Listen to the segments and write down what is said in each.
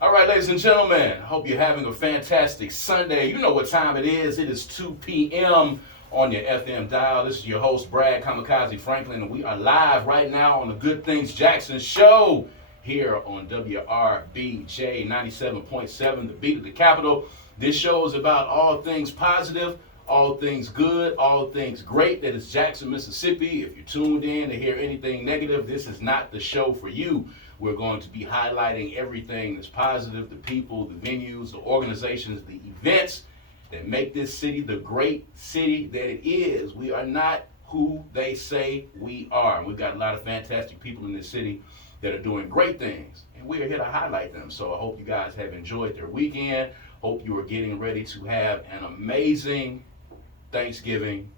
All right, ladies and gentlemen, hope you're having a fantastic Sunday. You know what time it is. It is 2 p.m. on your FM dial. This is your host, Brad Kamikaze Franklin, and we are live right now on the Good Things Jackson show here on WRBJ 97.7, the beat of the capital. This show is about all things positive, all things good, all things great that is Jackson, Mississippi. If you're tuned in to hear anything negative, this is not the show for you. We're going to be highlighting everything that's positive, the people, the venues, the organizations, the events that make this city the great city that it is. We are not who they say we are. We've got a lot of fantastic people in this city that are doing great things, and we are here to highlight them. So I hope you guys have enjoyed their weekend. Hope you are getting ready to have an amazing Thanksgiving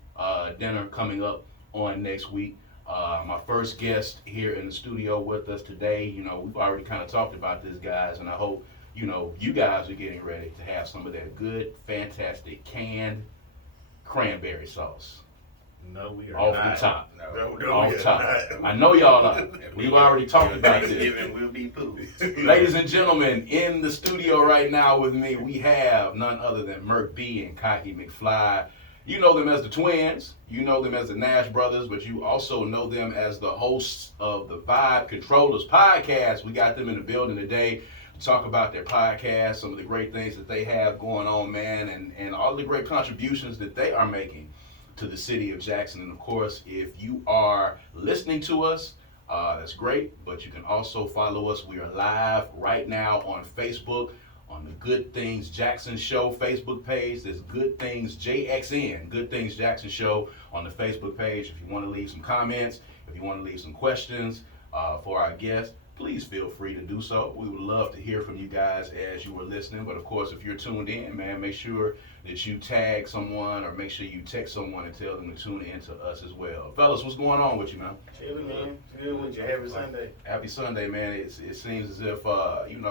dinner coming up on next week. My first guest here in the studio with us today, we've already kind of talked about this, guys, and I hope, you guys are getting ready to have some of that good, fantastic canned cranberry sauce. No, we are off not. the top. No, Off we are top. not. I know y'all are. We've already talked about this. Thanksgiving will be food. Ladies and gentlemen, in the studio right now with me, we have none other than Merc B and Cocky McFly. You know them as the twins, you know them as the Nash brothers, but you also know them as the hosts of the Vibe Controllers podcast. We got them in the building today to talk about their podcast, some of the great things that they have going on, man, and all the great contributions that they are making to the city of Jackson. And of course, if you are listening to us, that's great, but you can also follow us. We are live right now on Facebook, on the Good Things Jackson Show Facebook page. There's Good Things JXN, Good Things Jackson Show on the Facebook page. If you want to leave some comments, if you want to leave some questions for our guests, please feel free to do so. We would love to hear from you guys as you were listening. But of course, if you're tuned in, man, make sure that you tag someone or make sure you text someone and tell them to tune in to us as well. Fellas, what's going on with you, man? Chilling, man. Good with you. Happy Sunday. Happy Sunday, man. It seems as if,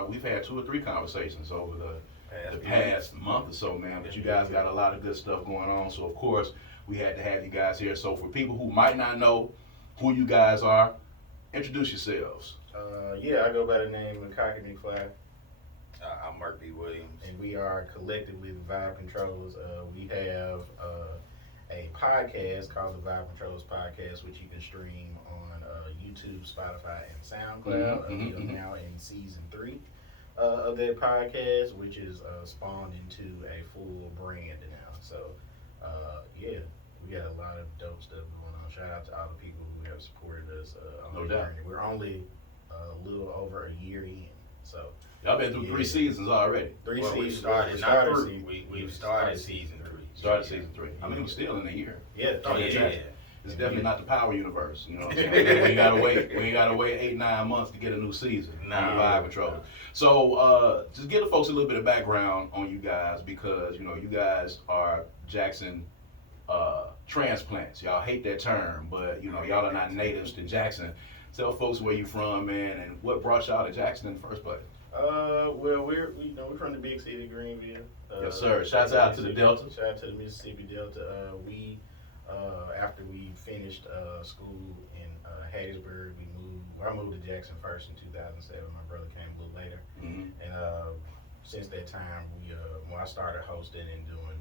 we've had 2 or 3 conversations over the past month or so, man. But you guys got a lot of good stuff going on. So, of course, we had to have you guys here. So, for people who might not know who you guys are, introduce yourselves. I go by the name of Cocky McFly. I'm Merc B Williams. And we are collectively the Vibe Controllers. We have a podcast called the Vibe Controllers Podcast, which you can stream on YouTube, Spotify, and SoundCloud. We are now in season 3 of that podcast, which is spawned into a full brand now. So, we got a lot of dope stuff going on. Shout out to all the people who have supported us on the journey. We're only a little over a year in, so. Y'all been through 3 seasons already. 3 Well, seasons. we started season 3. Started season 3. I mean, we're still in a year. Yeah. It's definitely not the Power Universe. You know what I'm saying? We ain't gotta wait 8-9 months to get a new season on the Vibe Controller. So just give the folks a little bit of background on you guys, because you guys are Jackson transplants. Y'all hate that term, but y'all are not natives to Jackson. Tell folks where you from, man, and what brought y'all to Jackson in the first place. We're from the big city of Greenville. Yes, sir. Shouts out to the Delta. Shout out to the Mississippi Delta. After we finished school in Hattiesburg, I moved to Jackson first in 2007. My brother came a little later, and since that time, I started hosting and doing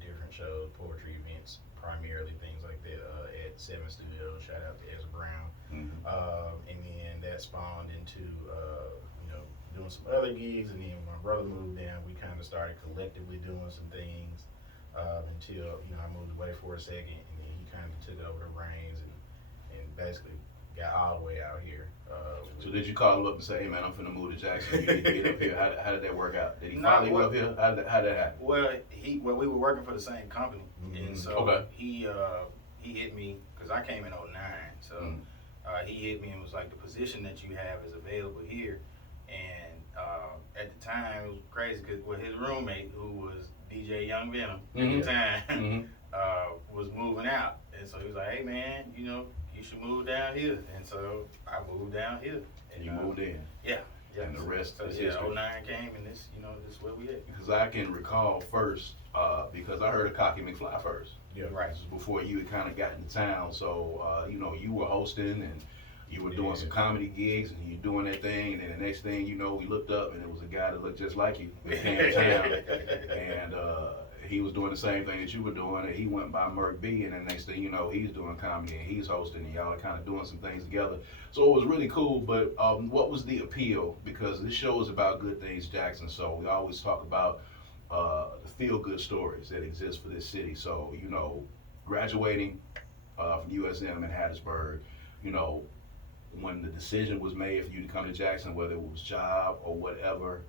different shows, poetry events, primarily things like that at 7 Studios. Shout out to Ezra Brown. And then that spawned into doing some other gigs, and then when my brother moved down, we kind of started collectively doing some things until I moved away for a second, and then he kind of took over the reins and basically got all the way out here. So did you call him up and say, hey man, I'm finna move to Jackson, you need to get up here? How did that work out? Did he follow you up here? How did that happen? Well, we were working for the same company, and so he hit me because I came in 09. So he hit me and was like, the position that you have is available here. And at the time, it was crazy because his roommate, who was DJ Young Venom at the time, was moving out. And so he was like, hey man, you should move down here. And so I moved down here. And you moved in? Yeah. And the rest is history. history. 09 came, and this is where we at. Because I can recall first, because I heard of Cocky McFly first. Yeah. Right. This was before you had kind of got into town. So, you were hosting and, You were doing some comedy gigs, and you're doing that thing, and then the next thing you know, we looked up, and it was a guy that looked just like you that came to town, and he was doing the same thing that you were doing, and he went by Merc B, and the next thing you know, he's doing comedy, and he's hosting, and y'all are kind of doing some things together. So it was really cool, but what was the appeal? Because this show is about good things, Jackson, so we always talk about the feel-good stories that exist for this city. So, you know, graduating from USM in Hattiesburg, you know, when the decision was made for you to come to Jackson, whether it was job or whatever,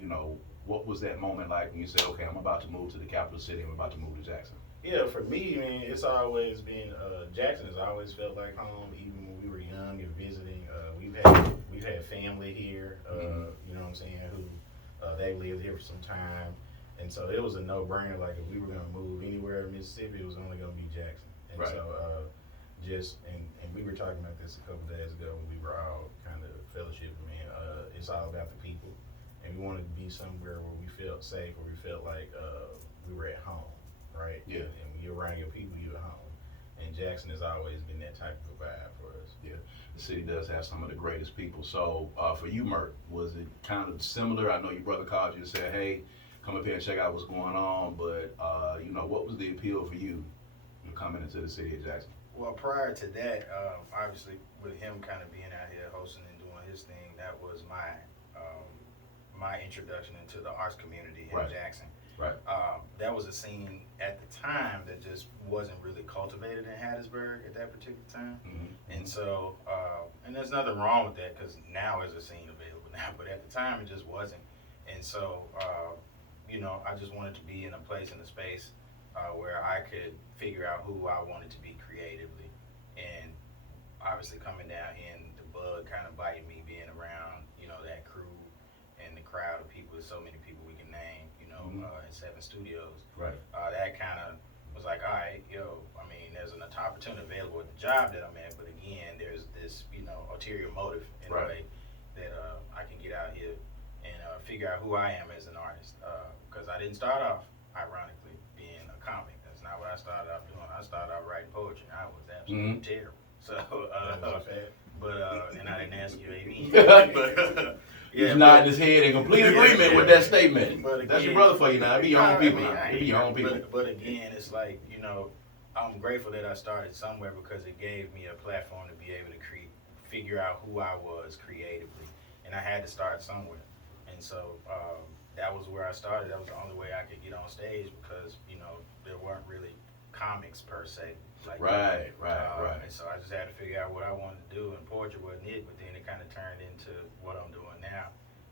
you know, what was that moment like when you said, okay, I'm about to move to the capital city, I'm about to move to Jackson? Yeah, for me, man, it's always been, Jackson has always felt like home, even when we were young and visiting. We've had family here, you know what I'm saying, who they lived here for some time. And so it was a no-brainer, like if we were gonna move anywhere in Mississippi, it was only gonna be Jackson. And right. so and we were talking about this a couple days ago when we were all kind of fellowshipping, man. It's all about the people. And we wanted to be somewhere where we felt safe, where we felt like we were at home, right? Yeah. And when you're around your people, you're at home. And Jackson has always been that type of a vibe for us. Yeah, the city does have some of the greatest people. So for you, Merc, was it kind of similar? I know your brother called you and said, hey, come up here and check out what's going on, but you know, what was the appeal for you coming into the city of Jackson? Well, prior to that, obviously with him kind of being out here hosting and doing his thing, that was my introduction into the arts community in right. Jackson. Right. That was a scene at the time that just wasn't really cultivated in Hattiesburg at that particular time. Mm-hmm. And so, and there's nothing wrong with that because now there's a scene available now, but at the time it just wasn't. And so, you know, I just wanted to be in a place, in a space where I could figure out who I wanted to be creatively. And obviously coming down here and the bug kind of biting me, being around, you know, that crew and the crowd of people, so many people we can name, you know, in 7 studios. Right. That kind of was like, all right, yo, I mean, there's an opportunity available at the job that I'm at, but again, there's this, you know, ulterior motive in a way that I can get out here and figure out who I am as an artist. Because I didn't start off, ironically, being a comic. That's not what I started off doing. I started out writing poetry, and I was absolutely terrible. So, and I didn't ask you, amen. He's nodding his head in complete agreement with that statement. But again, that's your brother for you now. Be your own people now. Be your own people. But again, it's like, you know, I'm grateful that I started somewhere because it gave me a platform to be able to figure out who I was creatively. And I had to start somewhere. And so that was where I started. That was the only way I could get on stage because, you know, there weren't really comics per se. Like right. And so I just had to figure out what I wanted to do, and poetry wasn't it, but then it kind of turned into what I'm doing now,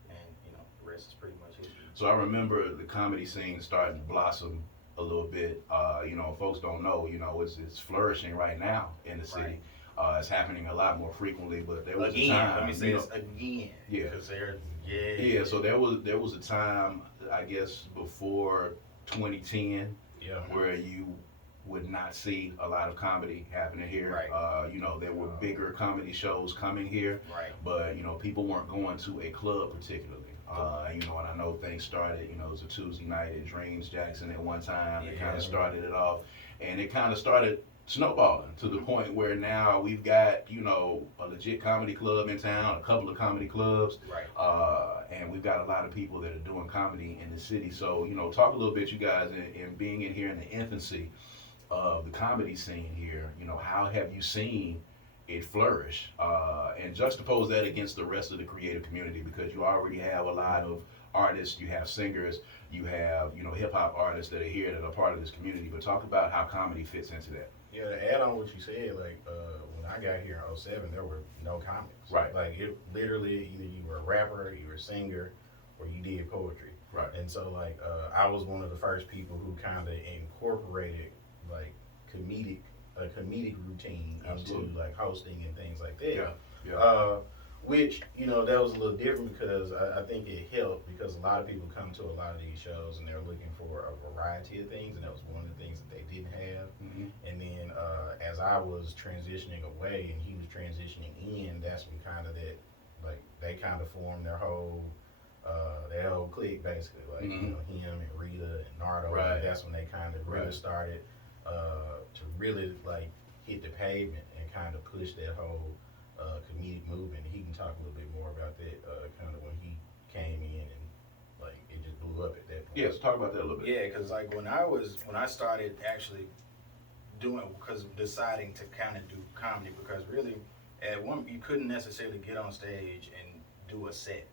and you know, the rest is pretty much history. So I remember the comedy scene starting to blossom a little bit. You know, folks don't know, you know, it's flourishing right now in the city. Right. It's happening a lot more frequently, but there was a time. Let me say this again. Yeah. Because Yeah. So there was a time, I guess, before 2010, where you would not see a lot of comedy happening here. Right. You know, there were bigger comedy shows coming here. Right. But, you know, people weren't going to a club particularly. You know, and I know things started, you know, it was a Tuesday night at Dreams Jackson at one time. It kind of started it off. And it kind of started snowballing to the point where now we've got, you know, a legit comedy club in town, a couple of comedy clubs. Right. And we've got a lot of people that are doing comedy in the city. So, you know, talk a little bit, you guys, in being in here in the infancy of the comedy scene here, you know, how have you seen it flourish? And juxtapose that against the rest of the creative community, because you already have a lot of artists, you have singers, you have, you know, hip hop artists that are here that are part of this community. But talk about how comedy fits into that. Yeah, to add on what you said, like when I got here in 07, there were no comics. Right. Like it literally, either you were a rapper, you were a singer, or you did poetry. Right. And so like I was one of the first people who kind of incorporated like a comedic routine into like hosting and things like that. Yeah. Which, you know, that was a little different because I think it helped because a lot of people come to a lot of these shows and they're looking for a variety of things, and that was one of the things that they didn't have. Mm-hmm. And then as I was transitioning away and he was transitioning in, that's when kind of that, like, they kind of formed their whole clique basically, like, you know, him and Rita and Nardo. Right. That's when they kind of really started to really like hit the pavement and kind of push that whole comedic movement. He can talk a little bit more about that, kind of when he came in and like it just blew up at that point. Yes, talk about that a little bit. Yeah, because like when I started actually deciding to kind of do comedy, because really at one you couldn't necessarily get on stage and do a set.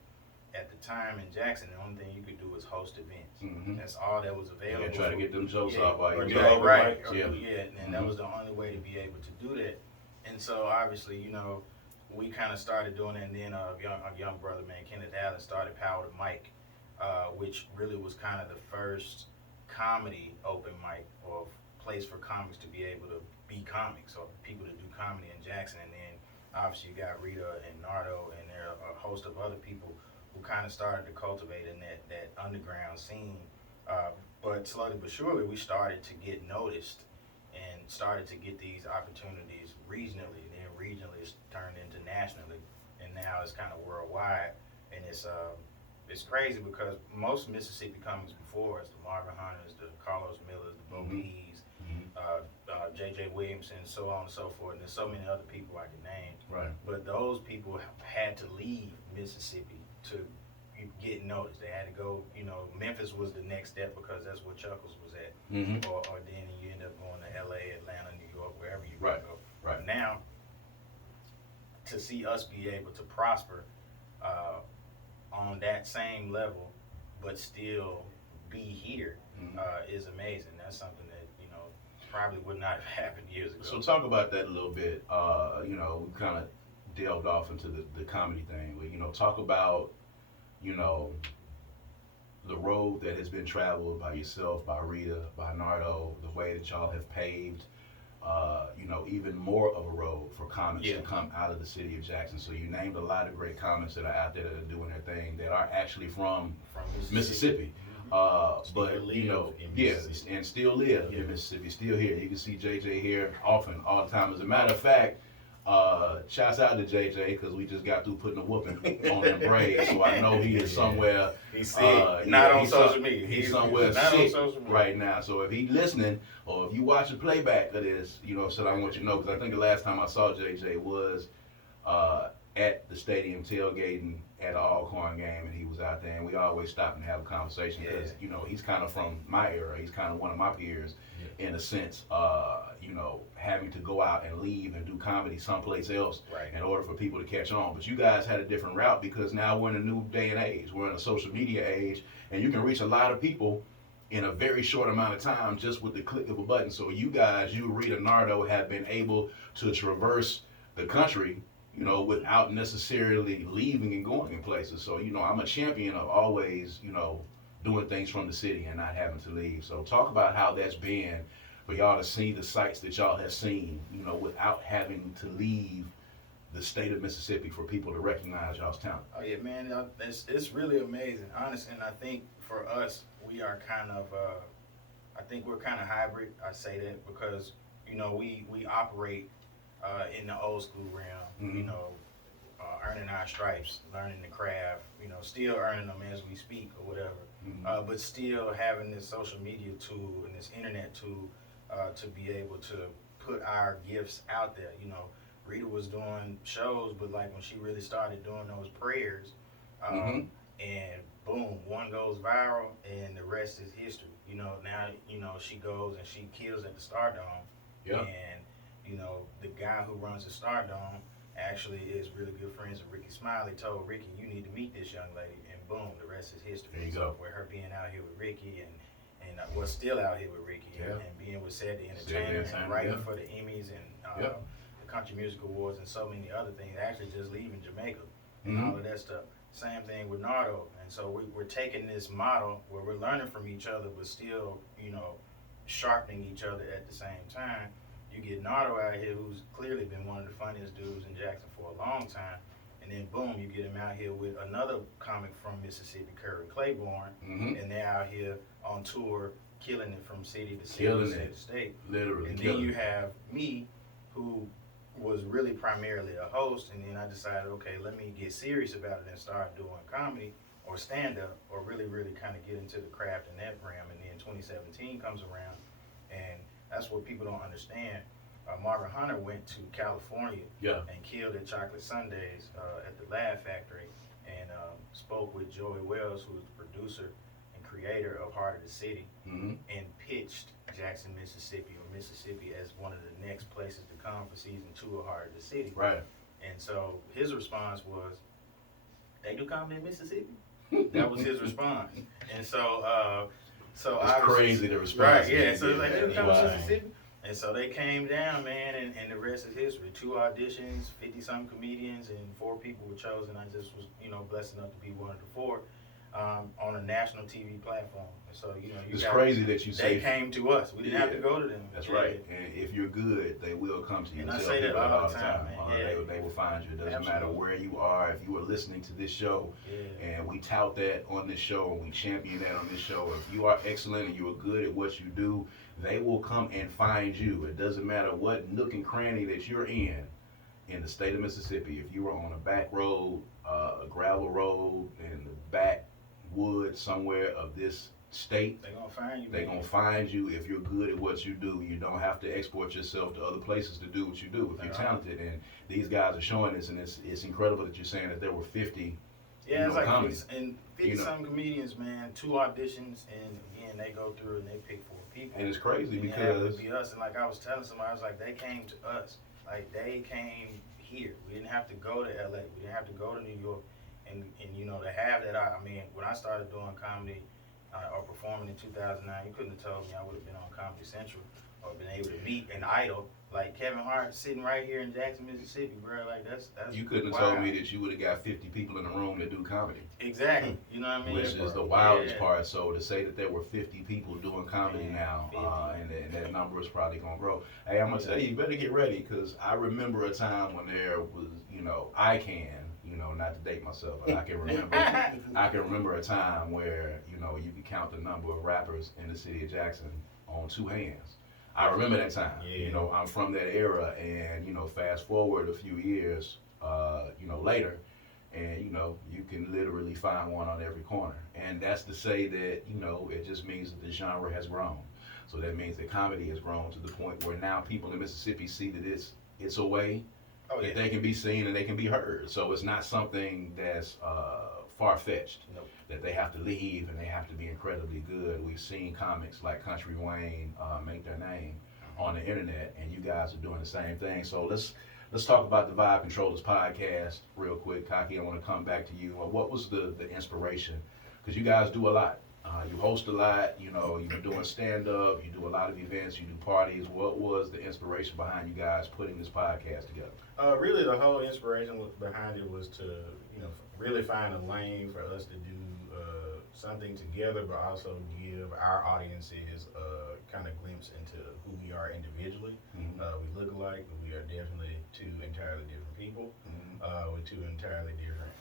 At the time in Jackson, the only thing you could do was host events. Mm-hmm. That's all that was available. Yeah, try to get them jokes off while you're right. Yeah, And that was the only way to be able to do that. And so obviously, we kind of started doing it, and then a young brother, man, Kenneth Allen, started Power to Mike, which really was kind of the first comedy open mic or place for comics to be able to be comics or people to do comedy in Jackson. And then obviously you got Rita and Nardo, and there are a host of other people who kind of started to cultivate in that underground scene. But slowly but surely, we started to get noticed and started to get these opportunities regionally. And then regionally, it's turned into nationally, and now it's kind of worldwide. And it's crazy because most Mississippi comics before us, the Marvin Hunters, the Carlos Millers, the Bo Pease, J.J. Williamson, so on and so forth. And there's so many other people I can name. right. But those people had to leave Mississippi to get noticed. They had to go, Memphis was the next step because that's where Chuckles was at. Mm-hmm. Or then you end up going to LA, Atlanta, New York, wherever you Right. go. Right. Now, to see us be able to prosper on that same level, but still be here, is amazing. That's something that, probably would not have happened years ago. So talk about that a little bit. We kind of delved off into the comedy thing. Talk about, the road that has been traveled by yourself, by Rita, by Nardo, the way that y'all have paved, even more of a road for comics to come out of the city of Jackson. So you named a lot of great comics that are out there that are doing their thing that are actually from Mississippi. But yes, and still live in Mississippi, still here. You can see JJ here often, all the time. As a matter of fact, shouts out to JJ because we just got through putting a whooping on them braids, so I know he is somewhere. He's sick. Not on social media. He's somewhere sick right now. So if he's listening, or if you watch the playback of this, so I want you to know, because I think the last time I saw JJ was at the stadium tailgating at an Alcorn game, and he was out there, and we always stop and have a conversation because he's kind of from my era. He's kind of one of my peers in a sense. Having to go out and leave and do comedy someplace else in order for people to catch on. But you guys had a different route because now we're in a new day and age. We're in a social media age, and you can reach a lot of people in a very short amount of time just with the click of a button. So you guys, Rita, Nardo, have been able to traverse the country, without necessarily leaving and going in places. So, I'm a champion of always, doing things from the city and not having to leave. So talk about how that's been for y'all to see the sights that y'all have seen, without having to leave the state of Mississippi for people to recognize y'all's talent. Oh yeah, man, it's really amazing, honestly. And I think for us, we are kind of, I think we're kind of hybrid. I say that because we operate in the old school realm, earning our stripes, learning the craft, still earning them as we speak or whatever, but still having this social media tool and this internet tool to be able to put our gifts out there. Rita was doing shows, but like when she really started doing those prayers, and boom, one goes viral, and the rest is history. Now she goes and she kills at the Stardome, and the guy who runs the Stardome actually is really good friends with Ricky Smiley. Told Ricky, you need to meet this young lady, and boom, the rest is history. There you go. With her being out here with Ricky and was still out here with Ricky and being with Saturday Entertainment and writing for the Emmys and the Country Music Awards and so many other things. Actually just leaving Jamaica and all of that stuff. Same thing with Nardo. And so we're taking this model where we're learning from each other but still, sharpening each other at the same time. You get Nardo out here who's clearly been one of the funniest dudes in Jackson for a long time. And then boom, you get him out here with another comic from Mississippi, Curry Claiborne, and they're out here on tour, killing it from city to city, state to state. Literally. And then you have me, who was really primarily a host, and then I decided, okay, let me get serious about it and start doing comedy or stand-up, or really, really kind of get into the craft in that realm. And then 2017 comes around, and that's what people don't understand. Marvin Hunter went to California and killed at Chocolate Sundays at the Laugh Factory, and spoke with Joey Wells, who is the producer and creator of Heart of the City, and pitched Jackson, Mississippi, or Mississippi as one of the next places to come for season 2 of Heart of the City. Right. And so his response was, "They do comedy in Mississippi." That was his response. And so, it's crazy the response. Right, yeah. So it's like, "They do comedy in Mississippi." And so they came down, man, and the rest is history. 2 auditions, 50-some comedians, and 4 people were chosen. I just was, blessed enough to be one of the 4 on a national TV platform. And so, it's crazy that you say they came to us. We didn't have to go to them. That's right. And if you're good, they will come to you. And I say that all the time, man. They will find you. It doesn't matter where you are. If you are listening to this show, and we tout that on this show, and we champion that on this show, if you are excellent and you are good at what you do, they will come and find you. It doesn't matter what nook and cranny that you're in the state of Mississippi. If you are on a back road, a gravel road, in the backwoods somewhere of this state, they're gonna find you. They're gonna find you if you're good at what you do. You don't have to export yourself to other places to do what you do if you're talented. And these guys are showing this, and it's incredible that you're saying that there were 50. Yeah, it's like 50-some comedians, man. 2 auditions, and again they go through and they pick 4 people. And it's crazy because it would be us. And like I was telling somebody, I was like, they came to us. Like they came here. We didn't have to go to LA. We didn't have to go to New York. And to have that. I mean, when I started doing comedy or performing in 2009, you couldn't have told me I would have been on Comedy Central or been able to meet an idol like Kevin Hart sitting right here in Jackson, Mississippi, bro. Like that's you couldn't have told me that you would have got 50 people in the room that do comedy. Exactly. You know what I mean? Which is the wildest part. So to say that there were 50 people doing comedy now, and that number is probably gonna grow. Hey, I'm gonna tell you better get ready, because I remember a time when there was, not to date myself, but I can remember a time where you could count the number of rappers in the city of Jackson on 2 hands. I remember that time. Yeah. I'm from that era, and fast forward a few years, later, and you can literally find one on every corner. And that's to say that it just means that the genre has grown. So that means that comedy has grown to the point where now people in Mississippi see that it's a way that they can be seen and they can be heard. So it's not something that's far-fetched. Nope. That they have to leave and they have to be incredibly good. We've seen comics like Country Wayne make their name on the internet, and you guys are doing the same thing. So let's talk about the Vibe Controllers podcast real quick. Cocky, I want to come back to you. What was the inspiration? Because you guys do a lot. You host a lot, you're doing stand-up, you do a lot of events, you do parties. What was the inspiration behind you guys putting this podcast together? Really, the whole inspiration behind it was to, really find a lane for us to do something together, but also give our audiences a kind of glimpse into who we are individually. We look alike, but we are definitely 2 entirely different people with 2 entirely different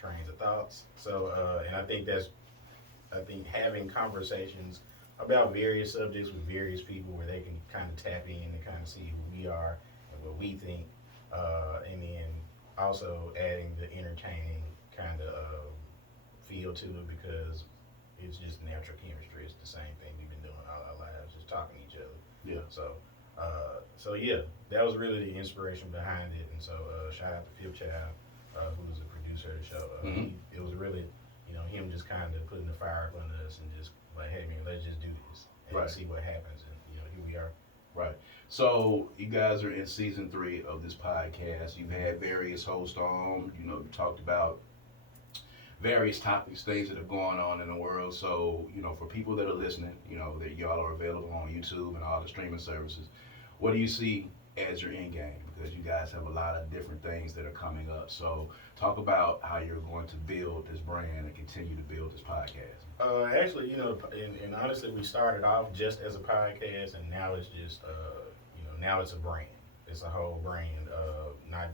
trains of thoughts. So, and I think having conversations about various subjects with various people where they can kind of tap in and kind of see who we are and what we think, and then also adding the entertaining kind of feel to it, because it's just natural chemistry. It's the same thing we've been doing all our lives, just talking to each other. Yeah. So yeah, that was really the inspiration behind it. And so shout out to Phil Child, who's the producer of the show. It was really, him just kind of putting the fire up under us and just like, hey man, let's just do this and see what happens. And here we are. Right. So you guys are in season 3 of this podcast. You've had various hosts on. You talked about various topics, things that have gone on in the world. So for people that are listening, that y'all are available on YouTube and all the streaming services. What do you see as your end game? Because you guys have a lot of different things that are coming up. So talk about how you're going to build this brand and continue to build this podcast. Actually, and honestly, we started off just as a podcast, and now it's just, now it's a brand. It's a whole brand. Not,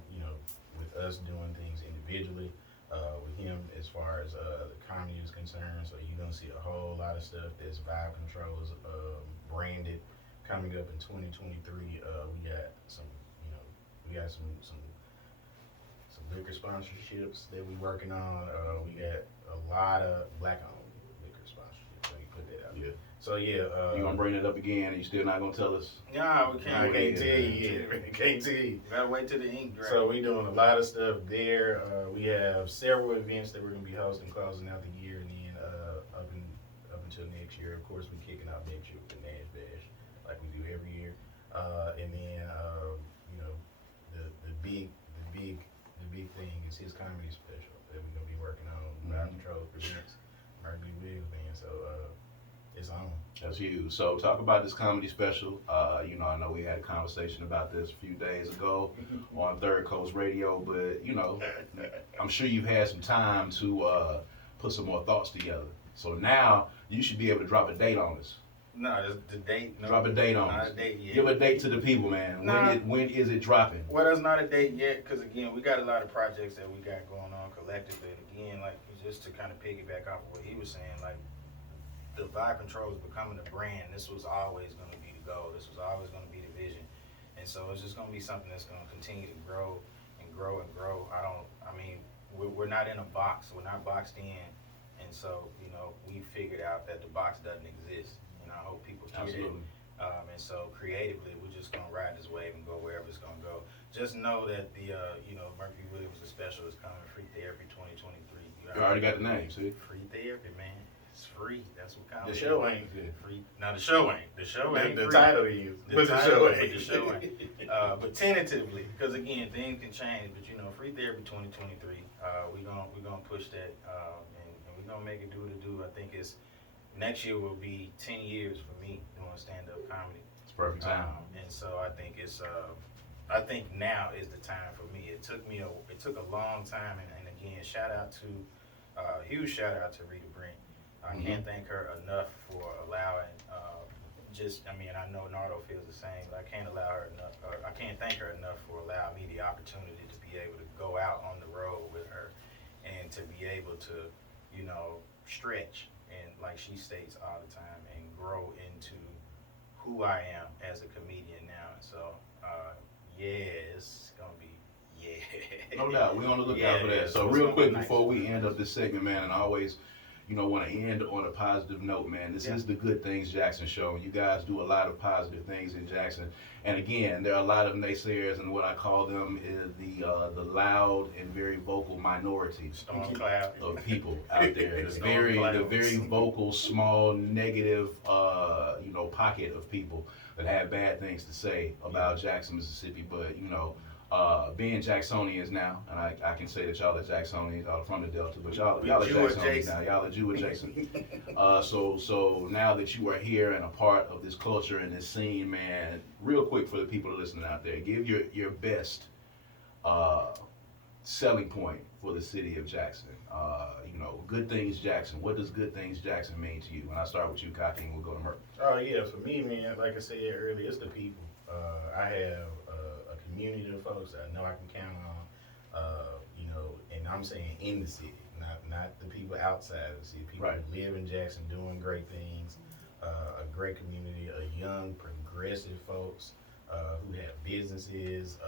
with us doing things individually, with him as far as the comedy is concerned. So you're gonna see a whole lot of stuff that's Vibe Controllers branded coming up in 2023. We got some liquor sponsorships that we're working on. We got a lot of black-owned liquor sponsorships. So you put that out. Yeah. So yeah, you gonna bring it up again, and you still not gonna tell us? Nah, we can't. I can't tell you yet. Can't tell you. Gotta wait till the ink dries. So we doing a lot of stuff there. We have several events that we're gonna be hosting, closing out the year, and then up until next year. Of course, we're kicking out next year with the Nash Bash, like we do every year. And then you know, the big thing is his comedy special that we're gonna be working on. Out Control presents Merc B Band. So it's on. That's huge. So talk about this comedy special. You know, I know we had a conversation about this a few days ago on Third Coast Radio, but you know, I'm sure you've had some time to put some more thoughts together. So now you should be able to drop a date on us. No, the date. No, Drop a date on not us. a date yet. Give a date to the people, man. Nah. When is it dropping? Well, there's not a date yet, because again, we got a lot of projects that we got going on collectively. And again, like just to kind of piggyback off of what he was saying, like the Vibe Control is becoming a brand. This was always going to be the goal. This was always going to be the vision. And so it's just going to be something that's going to continue to grow and grow and grow. We're not in a box. We're not boxed in. And so, you know, we figured out that the box doesn't exist. And I hope people hear Absolutely. it. And so creatively, we're just going to ride this wave and go wherever it's going to go. Just know that the, you know, Merc B Williams, the special is coming, Free Therapy 2023. You already got the name, see? Free therapy, man. It's free. That's what counts. The show ain't. Free. Now the show ain't. The show ain't. The free. title is. The title, but the show ain't. But tentatively, because again, things can change. But you know, Free Therapy 2023. We're gonna push that, and we're gonna make it do what it do. I think it's next year will be 10 years for me doing stand-up comedy. It's perfect time. And so I think it's. I think now is the time for me. It took a long time, and again, huge shout out to Rita Brent. I can't thank her enough for allowing. I know Nardo feels the same, but I can't thank her enough for allowing me the opportunity to be able to go out on the road with her, and to be able to, you know, stretch and like she states all the time, and grow into who I am as a comedian now. And so, it's gonna be. No doubt, we're on the lookout for that. So it's real gonna quick be nice. before we end up this segment, man, and I always, you know, want to end on a positive note, man. This is the Good Things Jackson show. You guys do a lot of positive things in Jackson. And again, there are a lot of naysayers, and what I call them is the loud and very vocal minority Storm cloud. of people out there. The Storm very vocal, small, negative, you know, pocket of people that have bad things to say about Jackson, Mississippi. But you know, being Jacksonians now, and I can say that y'all are Jacksonians, y'all are from the Delta, but y'all are Jacksonians now. Y'all are Jew adjacent. So now that you are here and a part of this culture and this scene, man, real quick for the people listening out there, give your best selling point for the city of Jackson. You know, Good Things Jackson. What does Good Things Jackson mean to you? And I start with you, Cocky, and we'll go to Merc. Oh yeah, for me, man, like I said earlier, it's the people. I have a community of folks that I know I can count on. You know, and I'm saying in the city, not the people outside of the city. People who live in Jackson doing great things. A great community, a young, progressive folks who have businesses,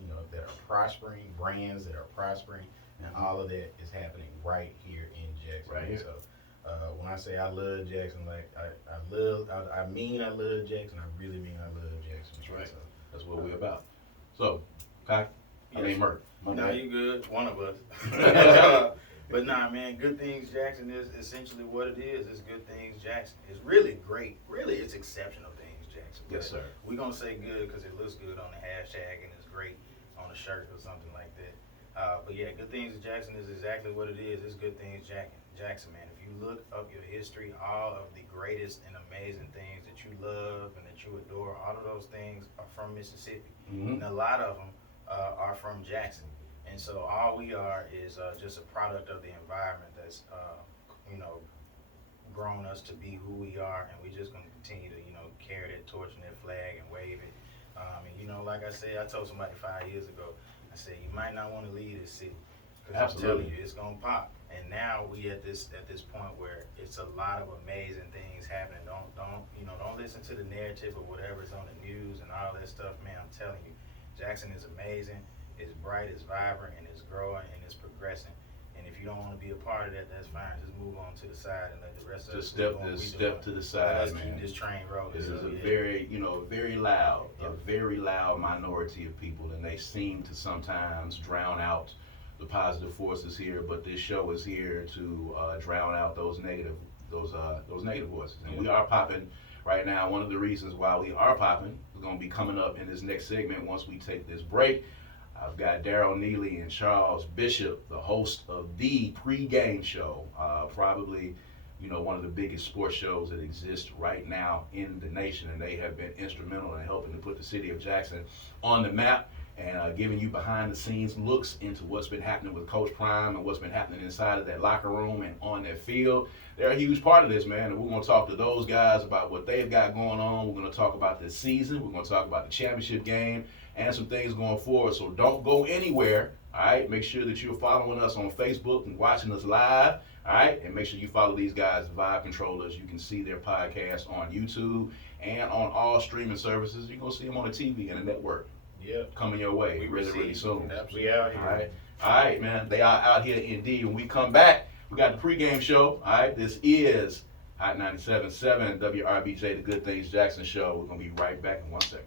you know, that are prospering, brands that are prospering, and all of that is happening right here in Jackson. Right here. So when I say I love Jackson, like I mean I love Jackson. I really mean I love Jackson. That's right. So, that's what we're about. So, Cocky, Merc. No, you good. One of us. But nah, man, Good Things Jackson is essentially what it is. It's Good Things Jackson. It's really great. Really, it's exceptional things Jackson. Yes, sir. We're going to say good because it looks good on the hashtag and it's great on a shirt or something like that. But yeah, Good Things Jackson is exactly what it is. It's Good Things Jackson, man. If you look up your history, all of the greatest and amazing things that you love and that you adore, all of those things are from Mississippi. And a lot of them are from Jackson. And so all we are is just a product of the environment that's, you know, grown us to be who we are, and we're just going to continue to, you know, carry that torch and that flag and wave it. And you know, like I said, I told somebody 5 years ago, I said, you might not want to leave this city, because I'm telling you, it's going to pop. And now we at this point where it's a lot of amazing things happening. Don't listen to the narrative or whatever's on the news and all that stuff, man. I'm telling you, Jackson is amazing. It's bright, it's vibrant, and it's growing, and it's progressing. And if you don't want to be a part of that, that's fine. Just move on to the side and let the rest of us Just do what we step doing. to the Let side, us man. keep this train rolling. This is So, a yeah. very, very loud minority of people, and they seem to sometimes drown out the positive forces here. But this show is here to drown out those negative voices. And we are popping right now. One of the reasons why we are popping is going to be coming up in this next segment once we take this break. I've got Daryl Neely and Charles Bishop, the host of the pregame show, probably one of the biggest sports shows that exist right now in the nation, and they have been instrumental in helping to put the city of Jackson on the map and giving you behind the scenes looks into what's been happening with Coach Prime and what's been happening inside of that locker room and on that field. They're a huge part of this, man, and we're going to talk to those guys about what they've got going on. We're going to talk about this season. We're going to talk about the championship game and some things going forward. So don't go anywhere, all right? Make sure that you're following us on Facebook and watching us live, all right? And make sure you follow these guys, Vibe Controllers. You can see their podcast on YouTube and on all streaming services. You're going to see them on the TV and the network. Yep. Coming your way really soon. We out here. All right, man. They are out here indeed. When we come back, we got the pregame show. All right, this is Hot 97.7 WRBJ, the Good Things Jackson show. We're going to be right back in 1 second.